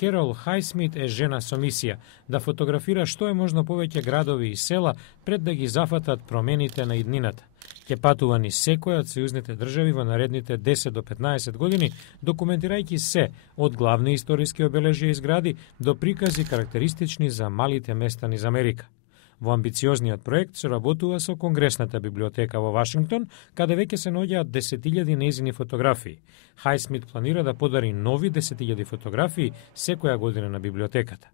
Carol Highsmith е жена со мисија да фотографира што е можно повеќе градови и села пред да ги зафатат промените на иднината. Ќе патува низ секоја од сојузните држави во наредните 10 до 15 години, документирајќи се од главни историски обележја и згради до прикази карактеристични за малите места низ Америка. Во амбициозниот проект се работува со Конгресната библиотека во Вашингтон, каде веќе се наоѓаат 10.000 нејзини фотографии. Highsmith планира да подари нови 10.000 фотографии секоја година на библиотеката.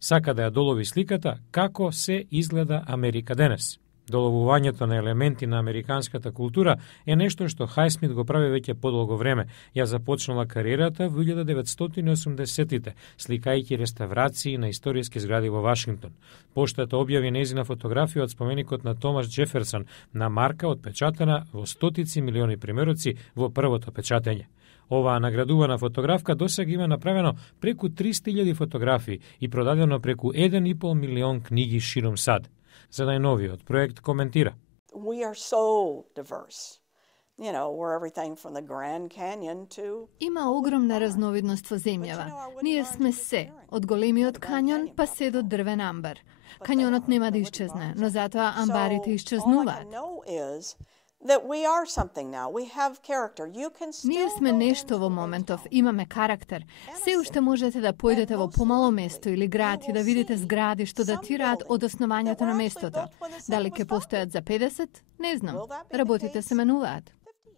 Сака да ја долови сликата како се изгледа Америка денес. Доловувањето на елементи на американската култура е нешто што Highsmith го прави веќе подолго време. Ја започнала кариерата во 1980-тите, сликајќи реставрации на историски згради во Вашингтон. Поштата објави нејзина фотографија од споменикот на Томас Джеферсон на марка отпечатана во стотици милиони примероци во првото печатење. Оваа наградувана фотографка досега има направено преку 300.000 фотографии и продадено преку 1,5 милион книги ширум САД. За најновиот проект коментира. We are so diverse. You know, we're everything from the Grand Canyon to... Има огромна разновидност во земјава. Ние сме се, од големиот кањон па се до дрвен амбар. Кањонот нема да исчезне, но затоа амбарите исчезнуваат. Ние сме нешто во моментов, имаме карактер. Се уште можете да појдете во помало место или град и да видите згради што датираат од основањето на местото. Дали ќе постојат за 50? Не знам. Работите се менуваат.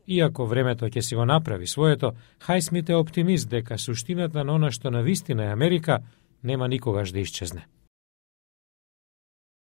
Иако времето ќе си го направи своето, Highsmith е оптимист дека суштината на она што навистина е Америка нема никогаш да исчезне.